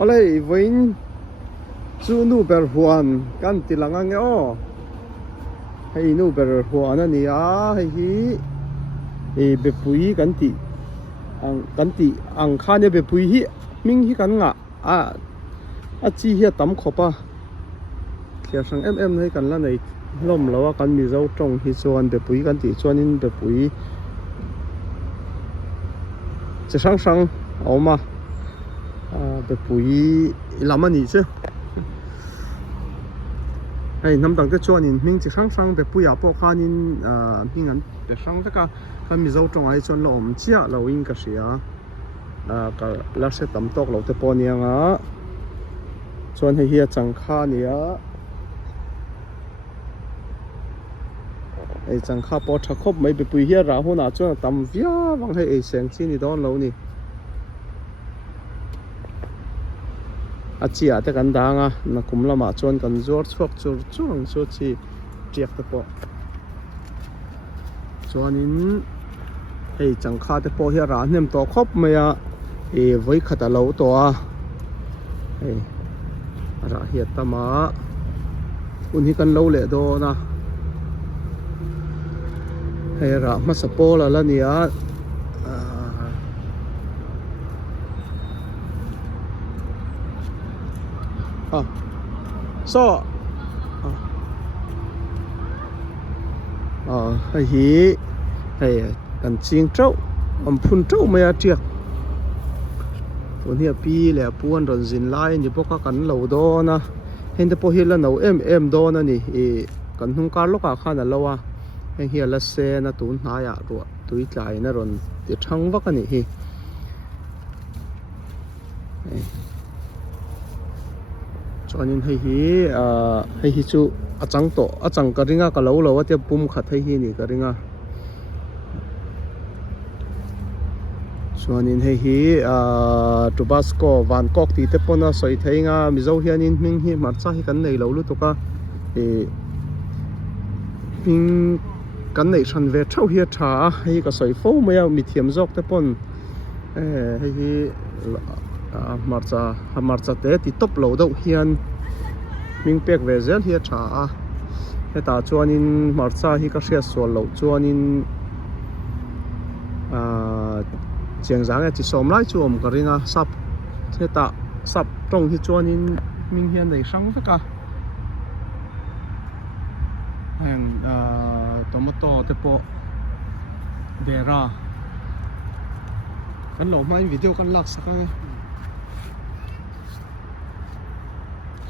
Olay với chú nu ber huan kan tilanga nge o hay nu ber huan ani a hay hi e be pui kan ti ang khan be pui hi ming hi kan nga a chi hi tam khopa thia sang em nei kan la nei lom lawa kan mi zo tong hi chuan be pui kan ti chuan in be pui che sang oma be pui lamani che hey nam dang te chuan in ming chi sang be pui a po khanin ming an be sang veka kan mi zo tong ai chuan lo om chia lo in ka sia ka la se tam tok lo te pon yanga chuan hei hi chang kha nia ei chang kha po tha khop mai be pui hi ra huna chuan tam via wang hei ei seng chi ni don lo ni a chia te kan danga na kum lama chuan kan zor chuak chuang chu chi tiak te po chuan in hei chang kha te po hi ra hnem to khop mai a e voi khata lo to a hei ra hi tama un hi kan lo le do na hei ra ma sa pola la ni a so hei hi hei kan ching trâu am phun trâu mai a tiak tun hi pi le puan ron zin lai ni boka kan lo do na hen te po hi la no em do na ni e kan hung kar loka khana lowa hen hi la se na tun na ya ro tui tlai na ron ti thang wak ani hi chuanin hei hi chu achang ka ringa ka lo lo te pum khat hei hi ni ka ringa chuanin hei hi Tabasco Bangkok ti te pona soi theinga mizo hianin ming hi marcha hi kan nei lo lu toka e ming kan nei than ve thau hi tha hei ka soi fo mai mi thiam jok te pon hei hi marcha te ti top lo do hian ming pek ve zel hi tha heta chuanin marcha hi ka hria sual lo chuanin chiang zang chi som lai chu om ka ringa sap heta sap tong hi chuanin ming hian nei sang veka hang tomato te po dera kan lo mai video kan lak saka nge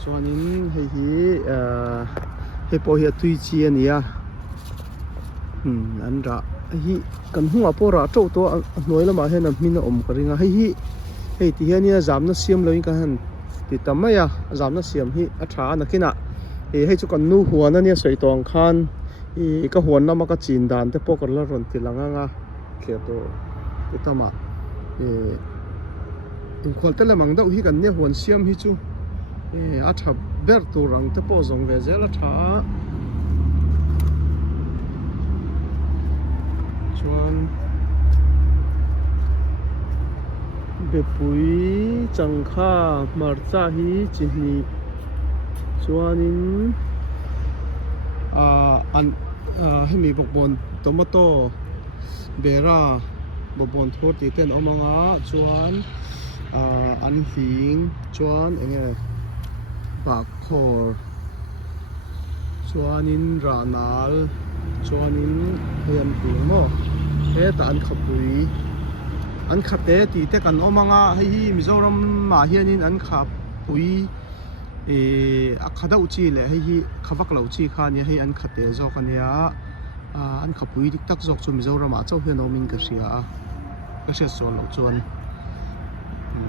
chuanin hei hi po hi tui chi ania an ra hi kan hunga pora to to noi lama hen a min om karinga hei ti hiania zamna siam loin ka han ti tamaya zamna siam hi a tha na kina hei chu kan nu huan ania soi tong khan ka huan lama ka chin dan te po kan la ron ti langa nga ke to ti tama in khol te lamang dau hi kan ne huan siam hi chu a tha ber tu rang te po zong ve zel a tha chuan be pui chang kha marcha hi chihni chuanin hemi bokbon tomato bera bokbon thor ti ten omanga chuan an hing chuan enge pak khor chuanin ranal chuanin hian pulmo heta an khapui an khate ti te kan omanga hei Mizoram ma hianin an khapui a khadau chi le hei khawak lo chi kha ni hei an khate zo kania an khapui dik tak zok chu Mizoram a chau hian oming ka ria ka sia so lo chuan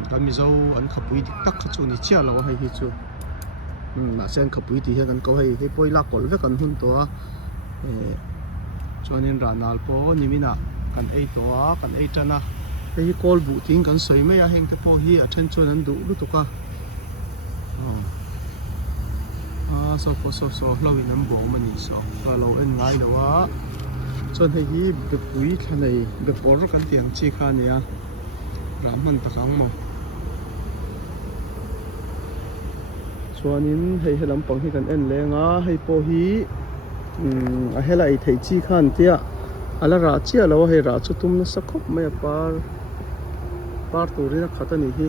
kan mizo an khapui dik tak kha chu ni chia lo hei hi chu na sen khapui ti hian kan ko hei poila kol ve kan hun to a chuanin ranal po nimina kan ei to a kan ei tana hei kol bu ting kan soi mai a heng te po hi a then chuan an du lu tuka so lo in an bom ani so ka lo en ngai lo wa chuan hei hi be pui thanei be por kan tiang chi kha nia ram man takang mo chuanin hei helampang hi kan en lenga hei pawh hi a helai thei chi khan tia ala ra chia lo hei ra chu tum na sakhop mai par turin a khat ani hi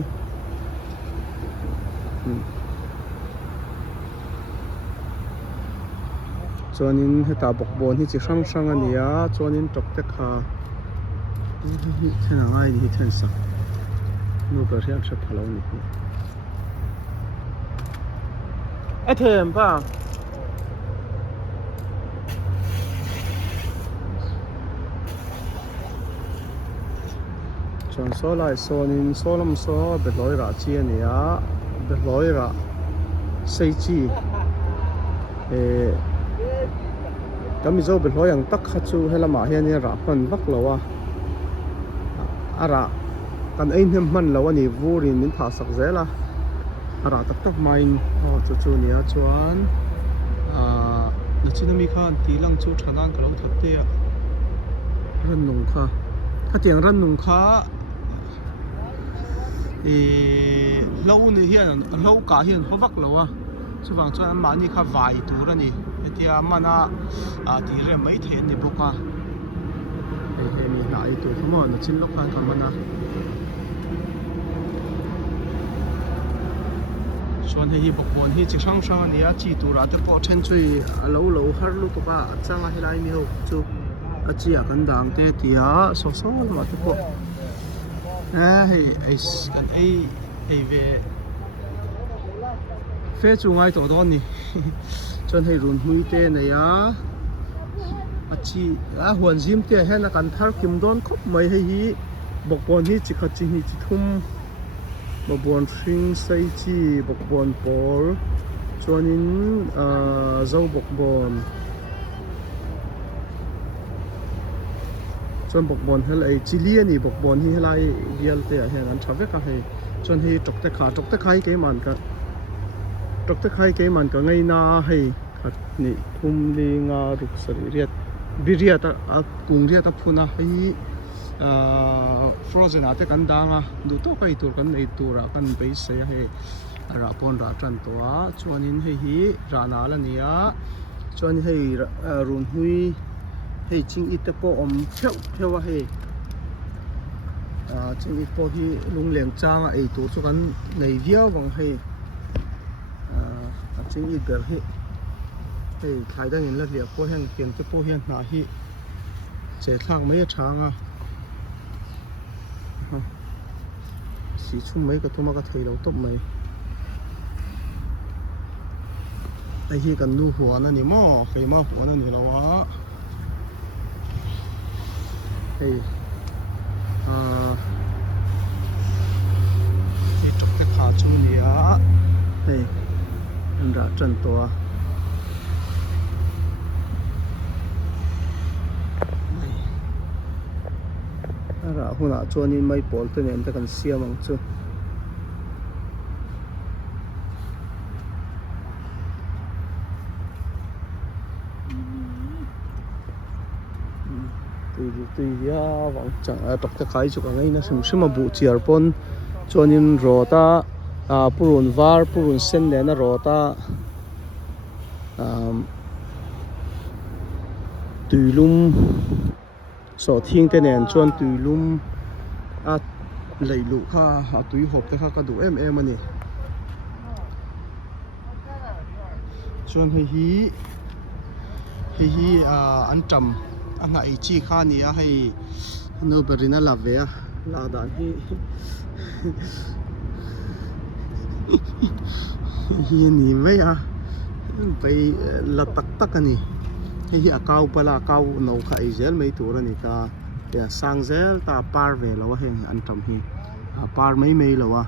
chuanin heta bawkbawn hi chi hrang hrang ania chuanin tok te kha thena ngai ni then sak nu ka rian tha phalo ni hi a them pa chuan saw lai sawnin sawlam saw beloi ra chi ania beloi ra sei chi kami zo beloi ang tak kha chu helama hian ra hman vak lowa ara kan ein hem man lo ani vurin min tha sak zela ara tak tak main chu chu nia chuan na chinami khan ti lang chu thanan ka lo thatte a ran nung kha tiang ran nung kha lo ni hian lo ka hian howak lowa chuwang chuan mani kha vai tur ani tia mana ti re mai then ni boka mi na ai tu khamo na chin lo khan kamana chuan hei bawkbawn hi chi hrang hrang ania chi tura te pawh then chui alo lo har lu ka changa helai mi ho chu a chia kan dang te tia so ma te pawh hei kan ei ve fe chu ngai to don ni chuan hei run hui te nei a huan zim te hen a kan thar kim don khop mai hei hi bawkbawn hi chi khat chi ni chi thum bawkbawn hring sei chi bawkbawn pawl chuanin zo bawkbawn chuan bawkbawn helai chili ani bawkbawn hi helai vial te a hian an tha vek a hei chuan hei tok te khai ke man ka ngai na hei khat ni thum li nga ruk sari riat biriat a kung riat a phuna hei frozen ate kan danga du to kai tur kan nei tura kan be se hei ra pon ra tran to a chuanin hei hi rana la nia chuan hei run hui hei ching it te po om pheu a hei ching it po hi lung leng chang a ei tur chu kan nei viau wang hei ching it ber hi hei khai dang in la lia po hian kiang te po hian na hi che thlang mai a thang a si chum mai ka thuma ka thei lo top mai ai hi kan nu huan ani mo keima huan ani lawa hei hi tok te kha chung nia hei an ra tran to a ara huna chuanin mai pol te nen te kan siam ang chu tui ya wang chang tok te khai chu ka ngai na sim bu chiar pon chuanin rota purun var purun sen ne na rota tuilum so thing te nen chuan tuilum a leilu kha a tui hop te kha ka du em ani chuan hei hi an tam a ngai chi kha ni a hei no berina la ve a la dan hi hi ni mai a pai la tak ani hi a kau pala kau no kha ai zel mai tur ani ka ya sang zel ta par ve lo heng an tam hi par mai lo a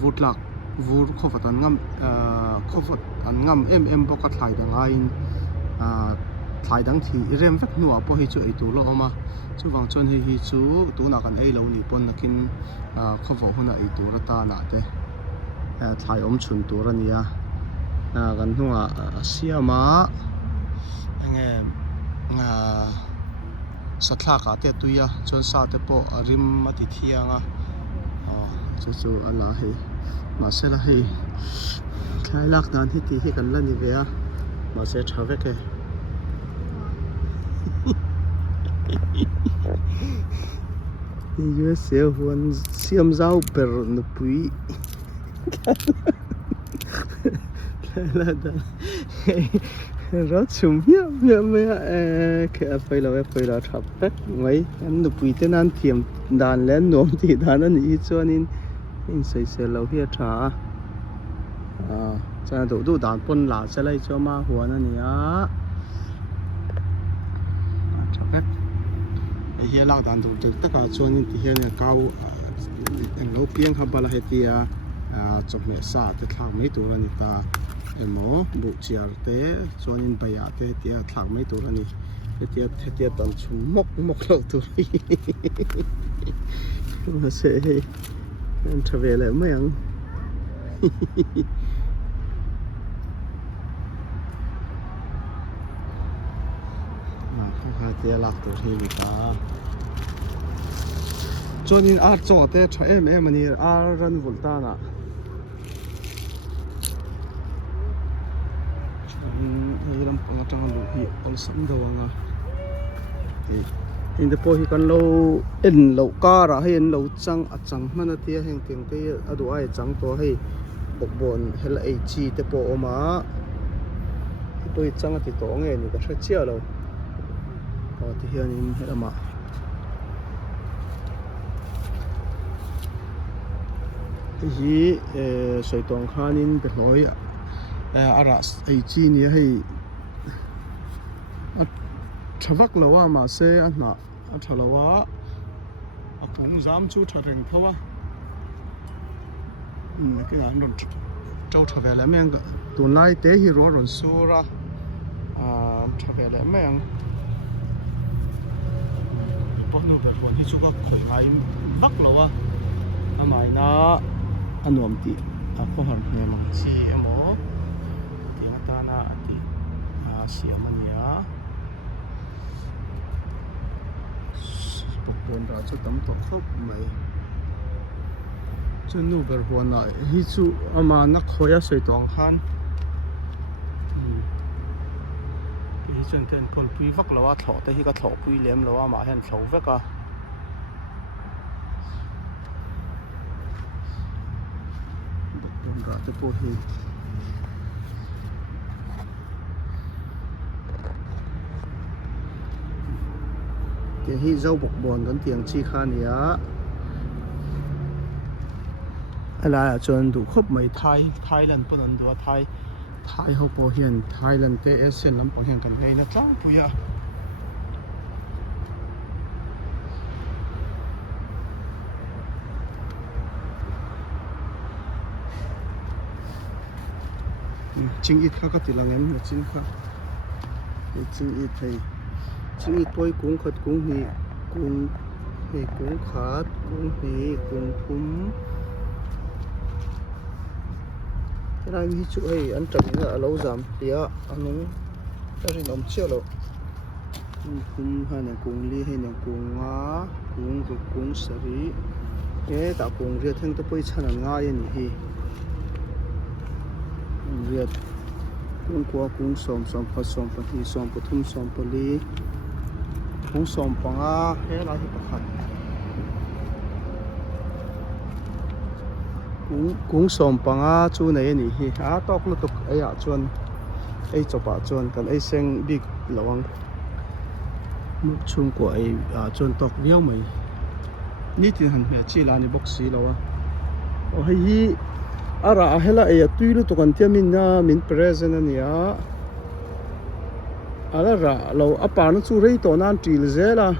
vutlak vur khofat an ngam em boka thlai dang ain thlai dang thi rem vek nu a po hi chu ei tur lo ama chuwang chuan hi chu tuna kan ei lo ni pon nakin khovo huna ei tur ta na te thlai om chun tur ania kan hnunga siama satla ka te tuya chon sa te po rim mati thianga chu ala he ma sela he khai lạc đàn thì tí cần lần đi về à mà sẽ trở về cái USA huân xiêm rau per nó bụi là rất chủng hiếm cái phải là thắp bếp ngay anh nó bụi tên anh thiềm đàn lên nôm thì đàn anh ít cho nên sẽ lâu hiếp trả cho nên đủ đàn pôn là sẽ lấy cho mà huân anh nhá thắp bếp hiện lạc đàn đủ tất cả cho nên thì hiện cao anh lâu pieng khắp bao hết thì chụp mẹ sa thì thằng mấy tuổi này ta em mỏ bộ chiar té cho nên bây giờ té thì thằng mấy tuổi này thì tận chung mốc lâu tuổi mà sẽ em trở về lại mấy anh mà không phải thì lạc tuổi thì ta cho nên cho té cho em này run volta na hi lam pang tang lu hi ol sam dawanga in the po hi kan lo en lo ka ra hi en lo chang a chang mana tia heng teng te adu ai chang to hei bokbon hel ai chi te po oma to hi chang ati to nge ni ka thra chia lo ti hian in helama hi soi tong khanin be hloi aras ai chi ni hei thawak lawa ma se ana thalawa akong zam chu thareng thawa cái anh rồi trâu trở về lại mấy tuần nay tế hi rồi xua ra trở về lại mấy anh bọn nó về còn hi chú có khởi ngay bắc lawa mày nó anh nuông tí có hàng nghe mang chi em ó tiếng ta na tí xỉa mà nhá bụng buồn ra cho tấm tổ khóc mày cho nụ bờ buồn lại hi chú mà nắc khói á sợi toàn khan hi chân tên con quý vắc lawa thọ tới hi cái thọ quý lém lawa mà hen thấu vắc à ra tới po hi cái hi dâu bọc bồn gần tiếng chi khan nhá là chọn đủ khắp mấy Thailand bên ấn độ Thái học bảo hiền Thailand te Asian lắm bảo hiền cần ngay nó trắng thôi à chính ít khác thì là em là chính khác chính ít thầy chính ít tôi cũng khát cũng hì cũng khát cũng hì cũng phum cái này mình chụp hay ăn trầm là lâu giảm thì anh nó ta sẽ nóng chiều rồi cũng hay là cũng ly hay là cũng ngá cũng sari cái tạo cũng riết thêm tới bây giờ là ngá vậy nhỉ riết cũng qua cũng xóm phát hi xóm phát thum xóm phát ly cũng xóm bằng á hết là thì bắt cũng xóm bằng á chú này nhỉ tóc nó tục ấy chuan ấy chụp chuan cần ấy sen big lawang mức chung của ấy chuan tóc véo mày ní thì hẳn mẹ chỉ là ní boxy lawa hay ara hela e tui lu to kan tiamin na min present ania ala ra lo apa na chu rei to nan tril zela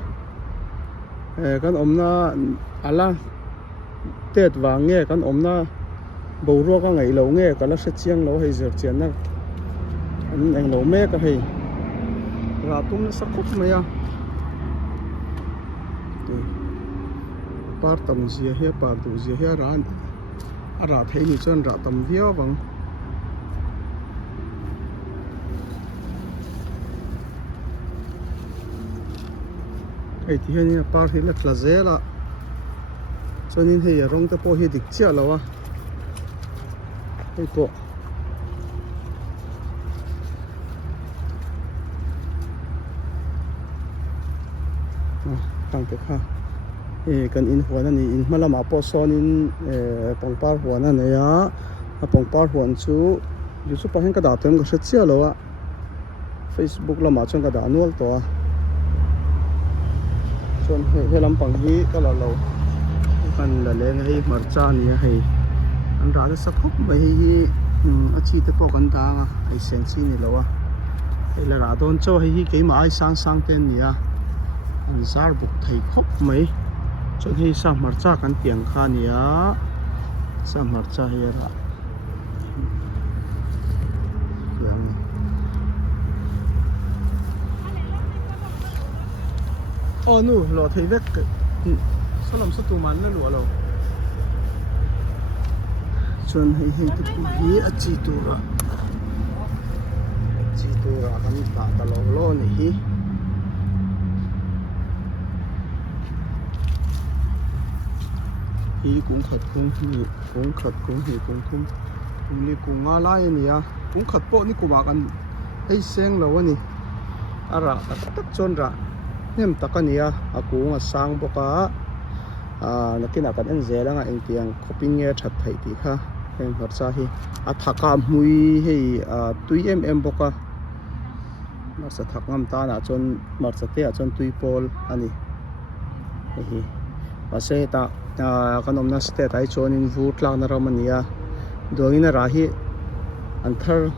kan omna ala tet wa nge kan omna bo ro ka ngai lo nge kala sa chiang lo hei zer chian na an eng lo me ka hei ra tum na sakut maya par tam zia he par tu zia he ran ara thấy ni chân ra tầm véo vâng cái thì hiện par thì là claze là cho nên thì rong ta po hi dik chia lawa cái po tang te kha kan in huan ani in hmalama pawh sawn in pangpar huan a nei a pangpar huan chu chu pahen ka da tem ka hre chia lo a Facebook lama chuan ka da nual to a chuan he lampang hi ka lo kan la leng hei marcha ni hei an ra sa khop mai hi a chi te pawh kan da nga ai sen chi ni lo a hei la ra don chaw hei hi keima ai sang ten ni a an zar buk thei khop mai chuan hei sa marcha kan tiang kha ni a sa marcha hi ra nu lo thei vek salam sa tu man na lo lo chuan hei te hi a chi tura kan ta lo ni hi cũng khát cũng hi cũng thum li cũng ngã lại ni à cũng khát bộ ni cũng bạn ấy sen lâu ni ara tất chôn ra nem tất cả ni à cũng sang bộ cả nó cái nào cần anh dễ lắm anh tiếng copy nghe thật thấy thì ha em thật ra hi thắc mùi hay tuy em bộ cả nó sẽ thắc ngâm ta là chôn mà sẽ thế chôn tuy pol anh hi và sẽ ta kan omna state ai chon in vut la na ramania doin a ra hi an thar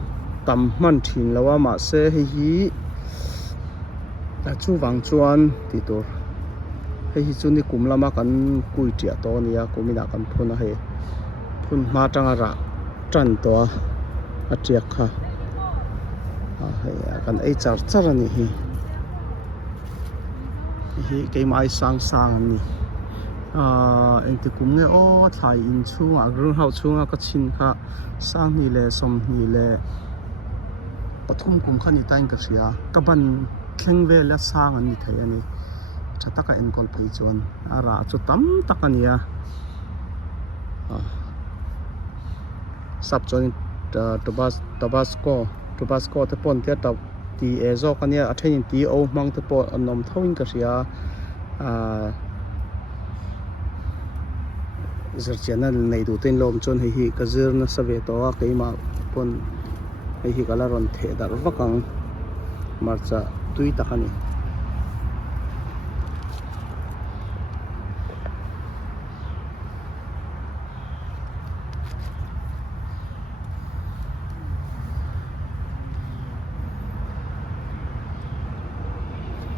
tam man thin lawa ma se hi ta chu wang chuan ti tur hi chu ni kum lama kan kui tia to nia kumina kan phun a he phun ma tanga ra tran to a tiak kha he kan ei char ani hi ke mai sang ani anh thì cũng nghe thải in chung rừng hậu chung cái chín kha sang ni le som ni le pathum kum khani tain ka sia ka ban khleng ve la sang ani thei ani chata ka en kon pai chuan ara chu tam takania sap chuan Tabasco te pon te ta ti ezo kania a thein ti o mang te po anom thawin ka sia zerchiana nei du ten lom chon hi ka zirna save to a keima pon hi kala ron the dar vakang marcha tui takani